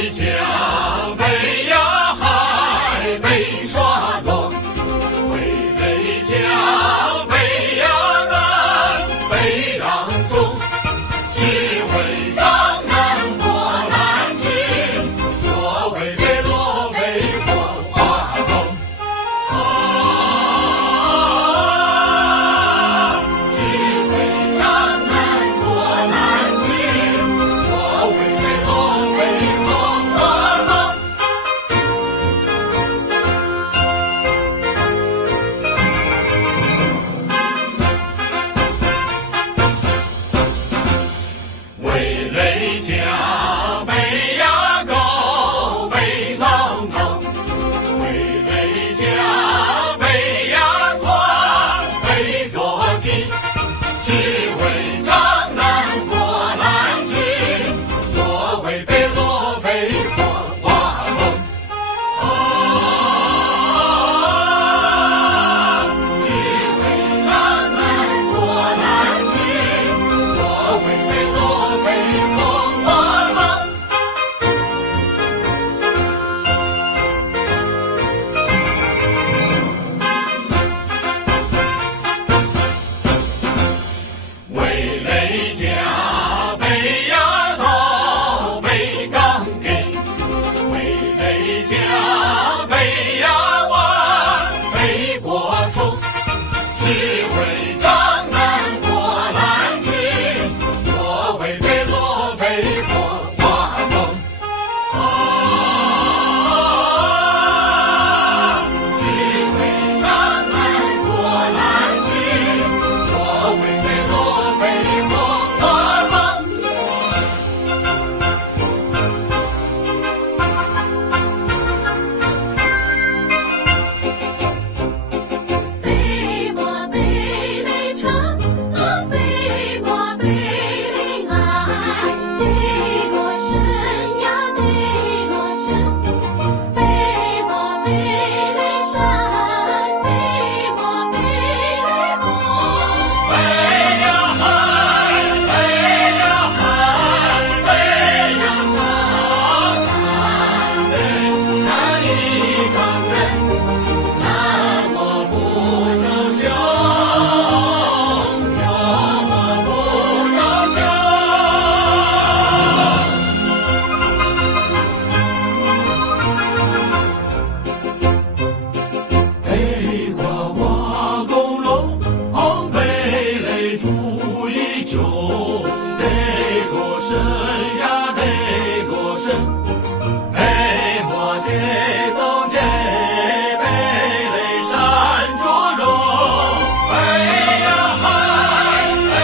雷江北呀海北刷落，为雷江北呀南北让中，是为张南波澜之，所谓北落北火化风。是为张南波澜之，所谓北落北火化风。为雷江北呀高北高高，为雷江北呀宽北左近，是为张南波澜之，所谓北落北火化风。是为张南波澜之，所谓北落北火化风。为雷江北呀高北刚给，为雷江北呀弯北过冲，是为张南波澜之，所谓北落北火化风。是为张南波澜之，所谓北落北火化风。北过北雷长，北过北雷矮，北过深呀北过深，北过北雷山，北过北雷峰。北呀海，北呀海，北呀山，南北南一张人，南我不周雄，右我不周雄。北过瓦工龙，北雷出一九，北过深呀北过深，北莫天宗界，北雷山卓荣。北呀海，北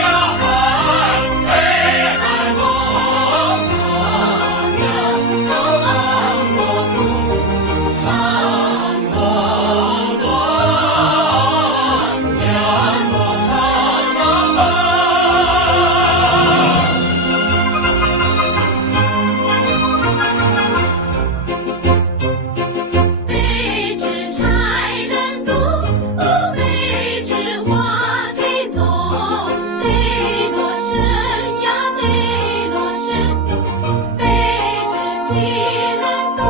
呀海，北海梦苍凉，东安国土，山河断，两座山南门。北至柴人渡，北至瓦忒走，北过深呀北过深，北至祁人渡。